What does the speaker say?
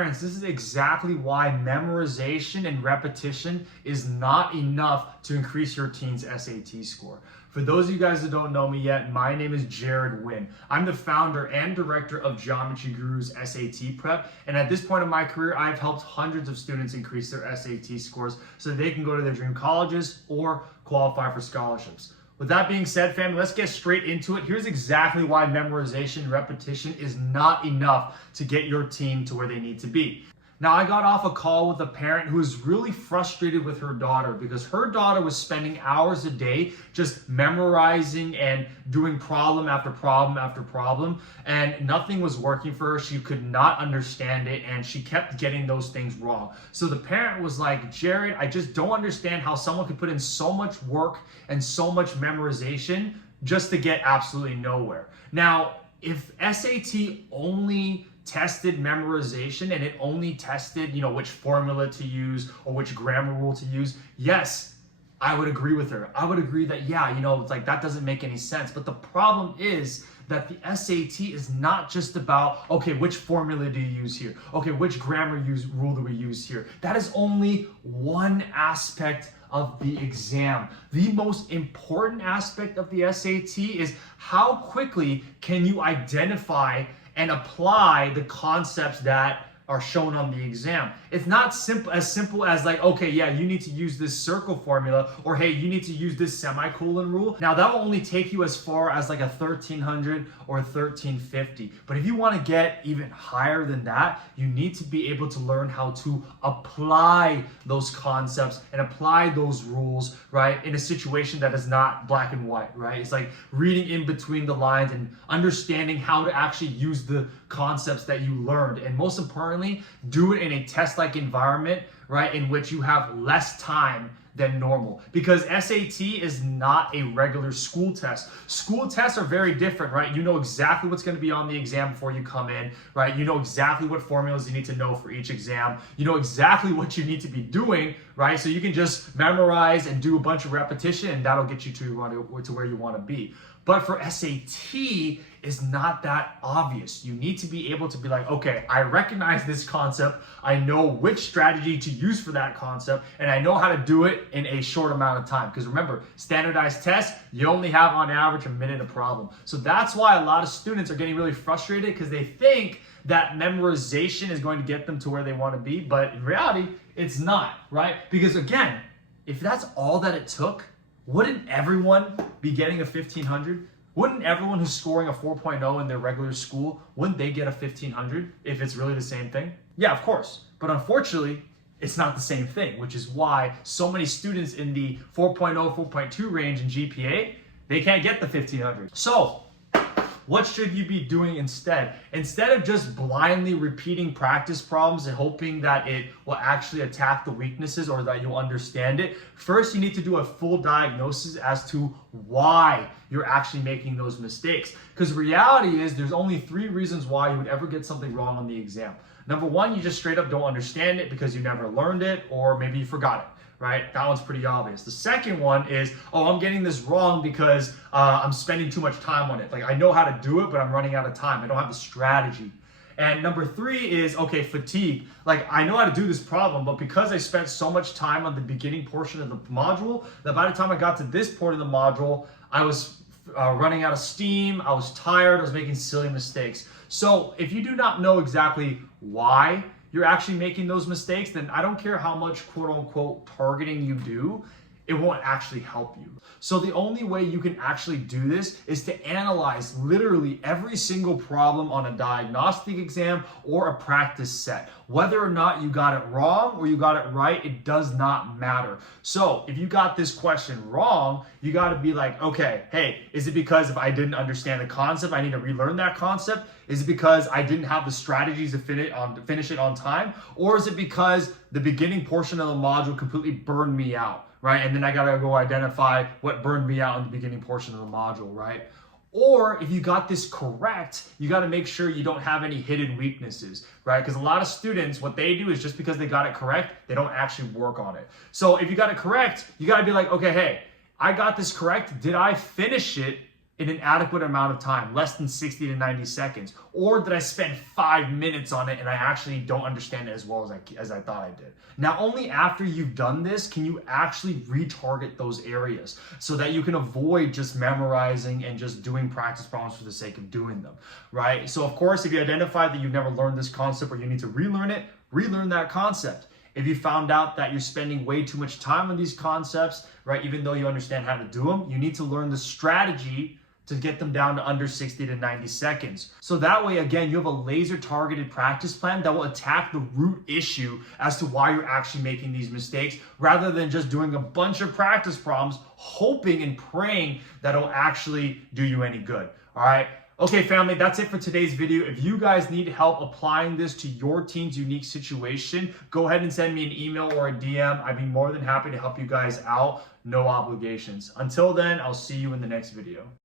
parents, this is exactly why memorization and repetition is not enough to increase your teen's SAT score. For those of you guys that don't know me yet, my name is Jared Wynn. I'm the founder and director of Geometry Guru's SAT Prep, and at this point in my career, I've helped hundreds of students increase their SAT scores so they can go to their dream colleges or qualify for scholarships. With that being said, family, let's get straight into it. Here's exactly why memorization and repetition is not enough to get your team to where they need to be. Now, I got off a call with a parent who was really frustrated with her daughter because her daughter was spending hours a day just memorizing and doing problem after problem after problem, and nothing was working for her. She could not understand it, and she kept getting those things wrong. So the parent was like, Jared, I just don't understand how someone could put in so much work and so much memorization just to get absolutely nowhere. Now, if SAT only tested memorization and it only tested, which formula to use or which grammar rule to use, yes, I would agree with her. I would agree that, it's like that doesn't make any sense. But the problem is that the SAT is not just about, okay, which formula do you use here? Okay, which grammar rule do we use here? That is only one aspect of the exam. The most important aspect of the SAT is how quickly can you identify and apply the concepts that are shown on the exam. It's not simple as like, okay, yeah, you need to use this circle formula, or hey, you need to use this semicolon rule. Now that will only take you as far as like a 1300 or 1350. But if you want to get even higher than that, you need to be able to learn how to apply those concepts and apply those rules, right, in a situation that is not black and white, right? It's like reading in between the lines and understanding how to actually use the concepts that you learned. And most importantly, do it in a test-like environment, right, in which you have less time than normal. Because SAT is not a regular school test. School tests are very different, right? You know exactly what's going to be on the exam before you come in, right? You know exactly what formulas you need to know for each exam. You know exactly what you need to be doing, right? So you can just memorize and do a bunch of repetition, and that'll get you to where you want to be. But for SAT, is not that obvious. You need to be able to be like, okay, I recognize this concept, I know which strategy to use for that concept, and I know how to do it in a short amount of time. Because remember, standardized tests, you only have on average a minute a problem. So that's why a lot of students are getting really frustrated, because they think that memorization is going to get them to where they want to be, but in reality, it's not, right? Because again, if that's all that it took, wouldn't everyone be getting a 1500? Wouldn't everyone who's scoring a 4.0 in their regular school, wouldn't they get a 1500 if it's really the same thing? Yeah, of course. But unfortunately, it's not the same thing, which is why so many students in the 4.0, 4.2 range in GPA, they can't get the 1500. So, what should you be doing instead? Instead of just blindly repeating practice problems and hoping that it will actually attack the weaknesses or that you'll understand it, first you need to do a full diagnosis as to why you're actually making those mistakes. Because reality is there's only 3 reasons why you would ever get something wrong on the exam. Number 1, you just straight up don't understand it because you never learned it, or maybe you forgot it. Right? That one's pretty obvious. The second one is, I'm getting this wrong because I'm spending too much time on it. Like, I know how to do it, but I'm running out of time. I don't have the strategy. And number 3 is, okay, fatigue. Like, I know how to do this problem, but because I spent so much time on the beginning portion of the module, that by the time I got to this part of the module, I was running out of steam, I was tired, I was making silly mistakes. So if you do not know exactly why you're actually making those mistakes, then I don't care how much quote unquote targeting you do, it won't actually help you. So the only way you can actually do this is to analyze literally every single problem on a diagnostic exam or a practice set. Whether or not you got it wrong or you got it right, it does not matter. So if you got this question wrong, you got to be like, okay, hey, is it because if I didn't understand the concept, I need to relearn that concept? Is it because I didn't have the strategies to finish it on time? Or is it because the beginning portion of the module completely burned me out? Right? And then I gotta go identify what burned me out in the beginning portion of the module, right? Or if you got this correct, you gotta make sure you don't have any hidden weaknesses, right? Because a lot of students, what they do is just because they got it correct, they don't actually work on it. So if you got it correct, you gotta be like, okay, hey, I got this correct. Did I finish it in an adequate amount of time, less than 60 to 90 seconds? Or did I spend 5 minutes on it and I actually don't understand it as well as I thought I did? Now, only after you've done this can you actually retarget those areas so that you can avoid just memorizing and just doing practice problems for the sake of doing them, right? So of course, if you identify that you've never learned this concept or you need to relearn it, relearn that concept. If you found out that you're spending way too much time on these concepts, right, even though you understand how to do them, you need to learn the strategy to get them down to under 60 to 90 seconds. So that way, again, you have a laser targeted practice plan that will attack the root issue as to why you're actually making these mistakes, rather than just doing a bunch of practice problems, hoping and praying that it'll actually do you any good. All right. Okay, family, that's it for today's video. If you guys need help applying this to your team's unique situation, go ahead and send me an email or a DM. I'd be more than happy to help you guys out. No obligations. Until then, I'll see you in the next video.